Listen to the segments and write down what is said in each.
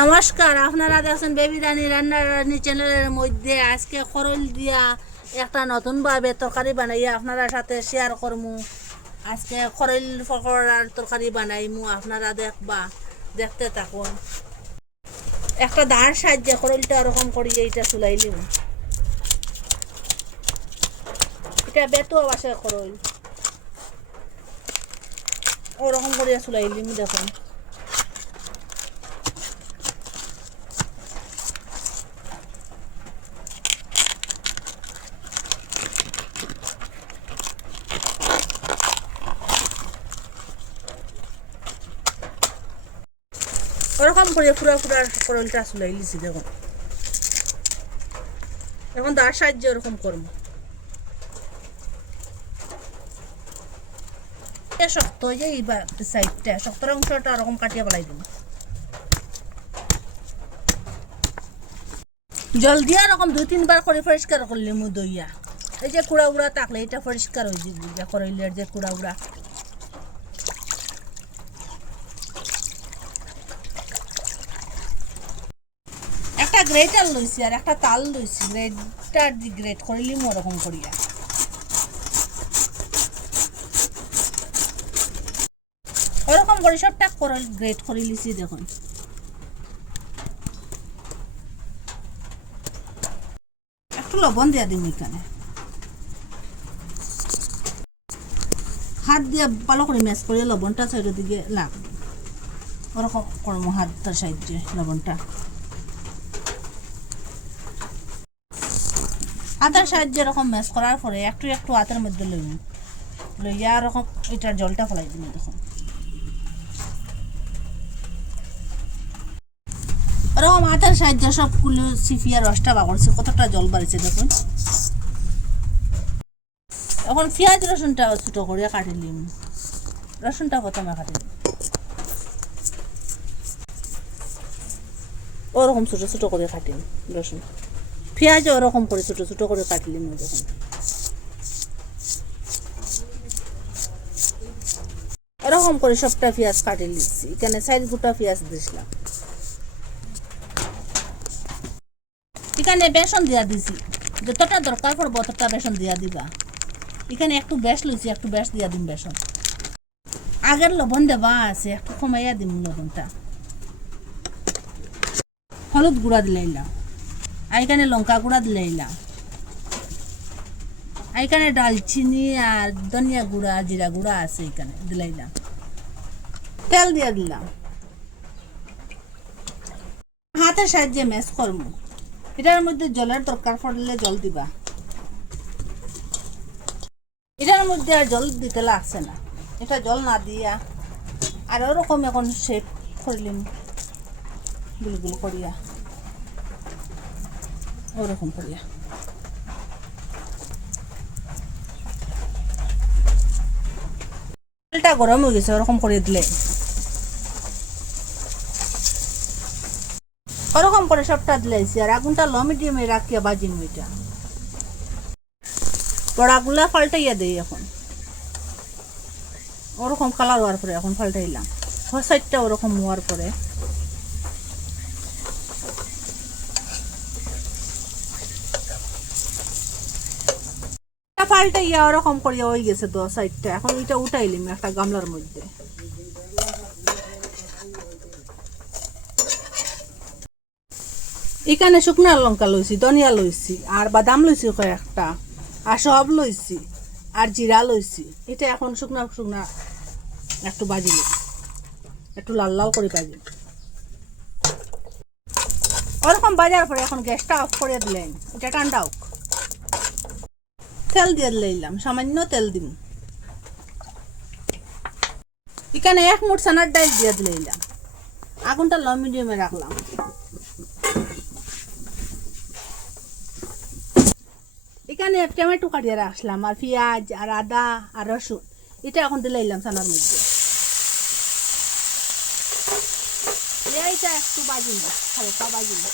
নমস্কার, আপনারা দেখছেন বেবি রানী রান্নারানি চ্যানেলের মধ্যে। আজকে খরল দিয়া একটা নতুনভাবে তরকারি বানাইয়া আপনারা সাথে শেয়ার করমু। আজকে খরল পকোড়ার তরকারি বানাইমু, আপনারা দেখতে থাকুন। একটা দাঁড় সাহায্যে খরলটা ওরকম করিয়ে এটা চুলাইলিম। এটা বেতো বাসে খরল ওরকম করিয়া চুলাইলিম। দেখুন ওরকম করে পুরা করলটা চুলাই লিছি। দেখুন এখন দাঁড় সাহায্যে ওরকম করবো। শক্ত হয়ে যায়, এই সাইডটা শক্তর অংশটা ওরকম কাটিয়ে ফেলাই দেবো। জল দিয়ে এরকম 2-3 বার করে পরিষ্কার করলে মু দইয়া এই যে কুড়া উড়া থাকলে এটা পরিষ্কার হয়ে যাবে। যা করইলের যে কুড়া উড়া একটা গ্রেটার লইছি আর একটা তাল লইছি। গ্রেট করিলি ওরকম করিয়া ওরকম করে সবটা গ্রেট করে লিছি। দেখুন একটু লবণ দিয়া দিন। এখানে হাত দিয়ে ভালো করে ম্যাশ করে লবণটা সাইডের দিকে লাগবে। ওরকম করবো হাতটার সাহায্যে লবণটা। হাতের সাহায্যে এরকম ম্যাশ করার পরে একটু একটু হাতের মধ্যে লইয়া এরকম এটার জলটা ফেলাই দিন। দেখুন ওরকম হাতের সাহায্যে সবগুলো সিফিয়া রসটা বাগড়ছে, কতটা জল বাড়িছে দেখুন। এখন পেঁয়াজ রসুনটা ছোটো করে কাটিলিম। রসুনটা প্রথমে কাটিলিম ওরকম ছোটো ছোটো করে কাটিম। রসুন পেঁয়াজ ওরকম করে ছোটো ছোটো করে কাটলিম। দেখুন ওরকম করে সবটা পেঁয়াজ কাটি লিখছি। এখানে 4 গোটা পেঁয়াজ দিছিলাম। এখানে বেসন দিয়া দিছি, যতটা দরকার পড়বো ততটা বেসন দিয়া দিবা। এখানে একটু বেশ লইছি, একটু বেশ দিয়া দিম বেসন। আগের লবণ দেওয়া আছে, একটু কমাইয়া দিম লবণটা। হলুদ গুঁড়া দিলাইলাম, আর এখানে লঙ্কা গুঁড়া দিলাইলাম, আর এখানে ডালচিনি আর ধনিয়া গুঁড়া জিরা গুঁড়া আছে এখানে দিলাইলাম। তেল দিয়া দিলাম, হাতের সাহায্যে ম্যাশ করবো। এটার মধ্যে জলের দরকার পড়লে জল দিবা। এটার মধ্যে আর জল দিতে লাগছে না, এটা জল না দিয়া আর ওরকম এখন শেপ করলিম গুল গুল করিয়া ওরকম করিয়া। তেলটা গরম হয়ে গেছে, ওরকম করে দিলে ওরকম করে সবটা দিলাইছি। আর আগুনটা লো মিডিয়ামে রাখিয়া বাজিম। ওইটা বড়াগুলা পাল্টাইয়া দেই। এখন ওরকম কালার হওয়ার পরে এখন পাল্টাইলাম। সাইডটা ওরকম হওয়ার পরে পাল্টাইয়া ওরকম করিয়া হয়ে গেছে 2 সাইডটা। এখন ওইটা উঠাইলিম একটা গামলার মধ্যে। এখানে শুকনা লঙ্কা লইছি, ধনিয়া লইছি, আর বাদাম লইছি কয়েকটা, আর সব লইছি, আর জিরা লইছি। এটা এখন শুকনা শুকনা একটু বাজিলি, একটু লাল লাল করে বাজি। ওরকম বাজার পরে এখন গ্যাসটা অফ করে দিলেন। এটা ঠান্ডা হোক। তেল দিয়ে দিলাম, সামান্য তেল দিন। এখানে 1 মুঠ চানার ডাল দিয়ে দিলাম। আগুনটা লো মিডিয়ামে রাখলাম। এখানে টমেটো কাটিয়ে রাখলাম, আর পেঁয়াজ আর আদা আর রসুন। এটা এখন দিলাম চানার মধ্যে। এইটা একটু বাজি না, হালকা বাজি না।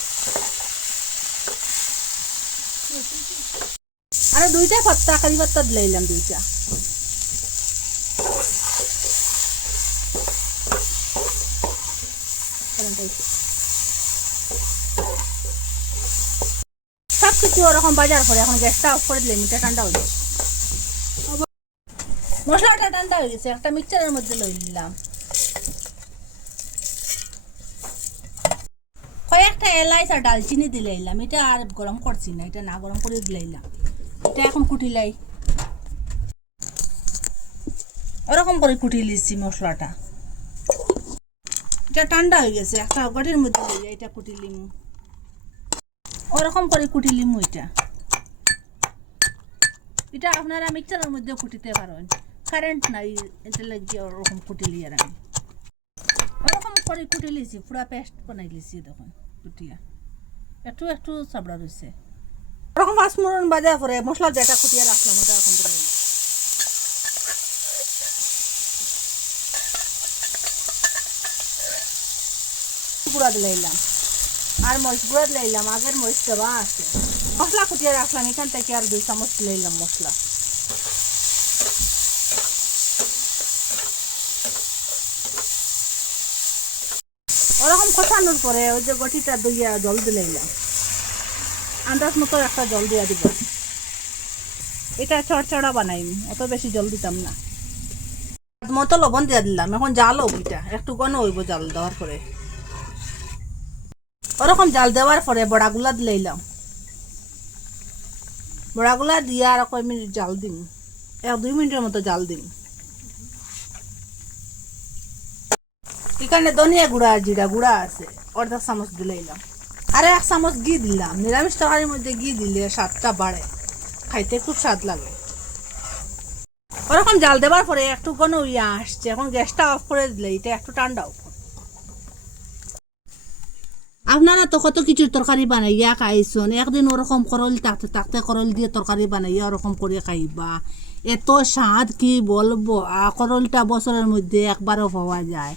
আর 2টা পাত্তা কারি পাত্তা দিলাম, 2টা। কিছু ওরকম বাজার করে এখন গ্যাসটা অফ করে দিলাম, এটা ঠান্ডা হয়ে মশলাটা ঠান্ডা হয়ে গেছে, একটা মিক্সচারের মধ্যে লই নিলাম। কয়েকটা এলাচ আর ডালচিনি দিলাইলাম, এটা আর গরম করছি না, এটা না গরম করে দিলাইলাম। এটা এখন কুটিলাই, ওরকম করে কুটি লিছি মশলাটা। এটা ঠান্ডা হয়ে গেছে, একটা গটির মধ্যে লইয়া এটা কুটি লিমু, ওরকম করে কুটি লিমু। এটা আপনারা মিক্সচারের মধ্যে কুটিতে পারেন, কারেন্ট নাই এটা লাগিয়ে ওরকম কুটি লিয়ার আমি ওরকম করে কুটি লিছি, পুরা পেস্ট বানাই লিছি। দেখুন কুটিয়া একটু একটু চাবড়া রয়েছে, ওরকম পাঁচফোড়ন বাজা পরে মশলা যেটা কুটিয়া রাখলাম ওটা এখন দিলাম, গুঁড়া দিলাম আর মরিচ গুঁড়া দিলাম, আগের মরিচ দেওয়া আছে। মশলা কুটিয়ে রাখলাম, এখান থেকে আর 2 চামচ দিলাম মশলা। ওরকম কষানোর পরে ওই যে গটিটা দইয়া জল দিলাম, আন্দাজ মতো একটা জল দিয়া দিব। এটা চড়চড়া বানাইম, অত বেশি জল দিতাম না। মতো লবণ দিয়া দিলাম, এখন জাল হোক, এটা একটু ঘন হইব জাল দেওয়ার পরে। ওরকম জাল দেওয়ার পরে বড়াগুলা দিলাম, বড়াগুলা দিয়ে আর কয় মিনিট জাল দিম, 1-2 মিনিটের মতো জাল দিম। এখানে ধনিয়া গুঁড়া আর জিরা গুঁড়া আছে, 1/2 চামচ দিলাম। আর 1 চামচ ঘি দিলাম, নিরামিষ তরকারির মধ্যে ঘি দিলে স্বাদটা বাড়ে, খাইতে খুব স্বাদ লাগে। ওরকম জাল দেওয়ার পরে একটু ঘন হইয়া আসছে, এখন গ্যাসটা অফ করে দিলে এটা একটু ঠান্ডা হোক। আপনারা তো কত কিছু তরকারি বানাইয়া খাইছেন, একদিন ওরকম করল থাকতে থাকতে করল দিয়ে তরকারি বানাইয়া ওরকম করে খাইবা, এত স্বাদ কি বলবো। করলটা বছরের মধ্যে একবারও পাওয়া যায়,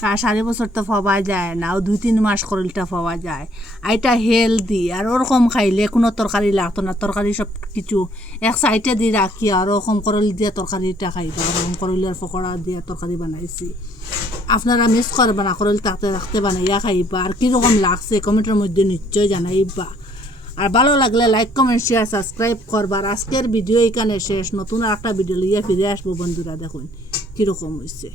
4.5 বছর তো পাওয়া যায় না, 2-3 মাস করলটা পাওয়া যায়। আর এটা হেলদি, আর ওরকম খাইলে কোনো তরকারি লাগতো না, তরকারি সব কিছু এক সাইডে দিয়ে রাখি আর ওরকম করল দিয়ে তরকারিটা খাইবা। ওরকম করলের পকোড়া দিয়ে তরকারি বানাইছি, আপনারা মিস করবা না, করল থাকতে থাকতে বানাইয়া খাইবা। আর কীরকম লাগছে কমেন্টের মধ্যে নিশ্চয় জানাইবা। আর ভালো লাগলে লাইক কমেন্ট শেয়ার সাবস্ক্রাইব করবার। আজকের ভিডিও এখানে শেষ, নতুন একটা ভিডিও লিয়ে ফিরে আসবো বন্ধুরা। দেখুন কীরকম হয়েছে।